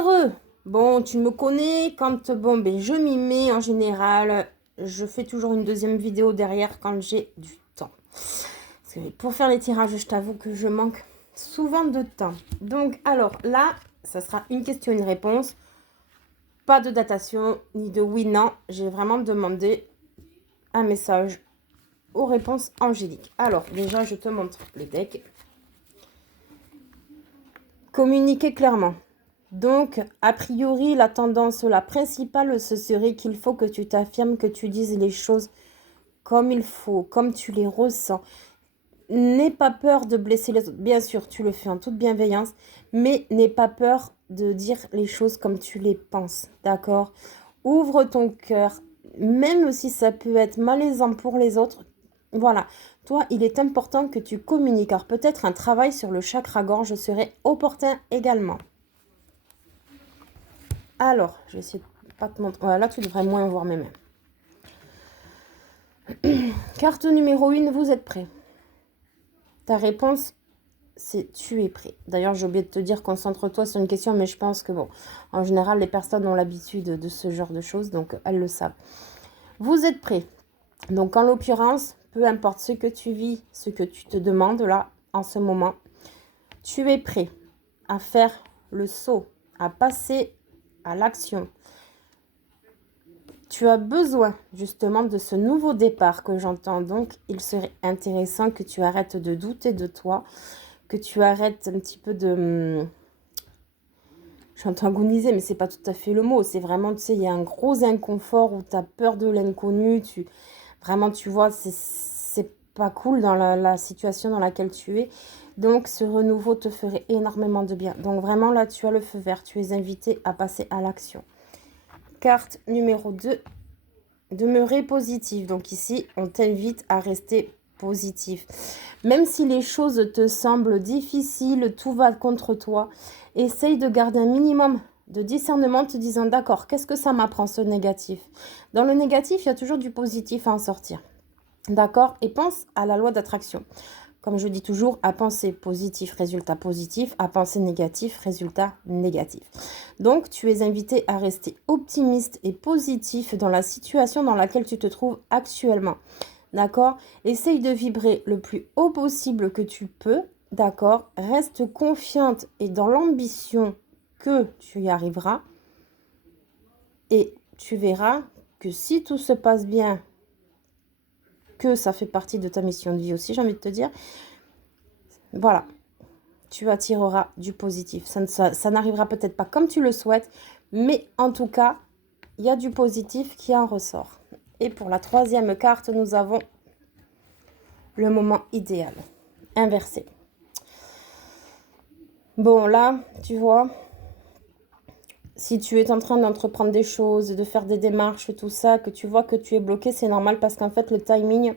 Véreux, bon, tu me connais, quand bon, ben, je m'y mets en général, je fais toujours une deuxième vidéo derrière quand j'ai du temps. Parce que pour faire les tirages, je t'avoue que je manque souvent de temps. Donc, alors là, ça sera une question, une réponse. Pas de datation, ni de oui, non. J'ai vraiment demandé un message aux réponses angéliques. Alors, déjà, je te montre les decks. Communiquer clairement. Donc, a priori, la tendance, la principale, ce serait qu'il faut que tu t'affirmes, que tu dises les choses comme il faut, comme tu les ressens. N'aie pas peur de blesser les autres. Bien sûr, tu le fais en toute bienveillance, mais n'aie pas peur de dire les choses comme tu les penses, d'accord? Ouvre ton cœur, même si ça peut être malaisant pour les autres. Voilà, toi, il est important que tu communiques. Alors, peut-être un travail sur le chakra-gorge serait opportun également. Alors, je vais essayer de pas te montrer. Voilà, là, tu devrais moins voir mes mains. Carte numéro 1, vous êtes prêts? Ta réponse, c'est tu es prêt. D'ailleurs, j'ai oublié de te dire, concentre-toi sur une question, mais je pense que, bon, en général, les personnes ont l'habitude de ce genre de choses, donc elles le savent. Vous êtes prêts. Donc, en l'occurrence, peu importe ce que tu vis, ce que tu te demandes là, en ce moment, tu es prêt à faire le saut, à passer à l'action. Tu as besoin justement de ce nouveau départ que j'entends. Donc, il serait intéressant que tu arrêtes de douter de toi, que tu arrêtes un petit peu de... J'entends agoniser, mais c'est pas tout à fait le mot. C'est vraiment, tu sais, il y a un gros inconfort où tu as peur de l'inconnu. Vraiment, tu vois, c'est pas cool dans la situation dans laquelle tu es. Donc, ce renouveau te ferait énormément de bien. Donc, vraiment, là, tu as le feu vert. Tu es invité à passer à l'action. Carte numéro 2. Demeurer positif. Donc ici, on t'invite à rester positif. Même si les choses te semblent difficiles, tout va contre toi, essaye de garder un minimum de discernement, te disant d'accord, qu'est-ce que ça m'apprend ce négatif? Dans le négatif, il y a toujours du positif à en sortir. D'accord? Et pense à la loi d'attraction. Comme je dis toujours, à penser positif, résultat positif, à penser négatif, résultat négatif. Donc, tu es invité à rester optimiste et positif dans la situation dans laquelle tu te trouves actuellement. D'accord? Essaye de vibrer le plus haut possible que tu peux. D'accord? Reste confiante et dans l'ambition que tu y arriveras. Et tu verras que si tout se passe bien, que ça fait partie de ta mission de vie aussi, j'ai envie de te dire. Voilà, tu attireras du positif. Ça n'arrivera peut-être pas comme tu le souhaites, mais en tout cas, il y a du positif qui en ressort. Et pour la troisième carte, nous avons le moment idéal, inversé. Bon, là, tu vois, si tu es en train d'entreprendre des choses, de faire des démarches, tout ça, que tu vois que tu es bloqué, c'est normal parce qu'en fait, le timing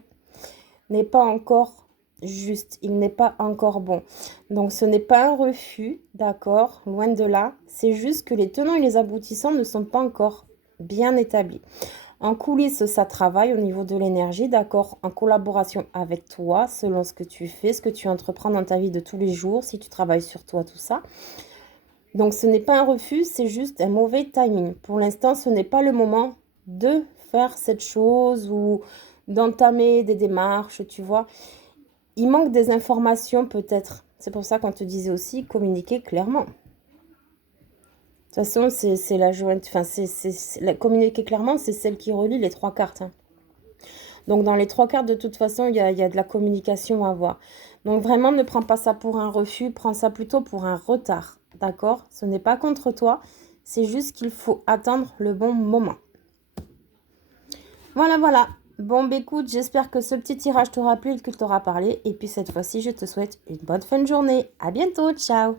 n'est pas encore juste, il n'est pas encore bon. Donc, ce n'est pas un refus, d'accord, loin de là. C'est juste que les tenants et les aboutissants ne sont pas encore bien établis. En coulisses, ça travaille au niveau de l'énergie, d'accord, en collaboration avec toi, selon ce que tu fais, ce que tu entreprends dans ta vie de tous les jours, si tu travailles sur toi, tout ça. Donc, ce n'est pas un refus, c'est juste un mauvais timing. Pour l'instant, ce n'est pas le moment de faire cette chose ou d'entamer des démarches, tu vois. Il manque des informations peut-être. C'est pour ça qu'on te disait aussi communiquer clairement. De toute façon, c'est la jointe. Enfin, communiquer clairement, c'est celle qui relie les trois cartes. Hein. Donc, dans les trois cartes, de toute façon, il y a de la communication à avoir. Donc, vraiment, ne prends pas ça pour un refus. Prends ça plutôt pour un retard. D'accord? Ce n'est pas contre toi. C'est juste qu'il faut attendre le bon moment. Voilà, voilà. Bon, bah, écoute, j'espère que ce petit tirage t'aura plu et qu'il t'aura parlé. Et puis cette fois-ci, je te souhaite une bonne fin de journée. À bientôt, ciao!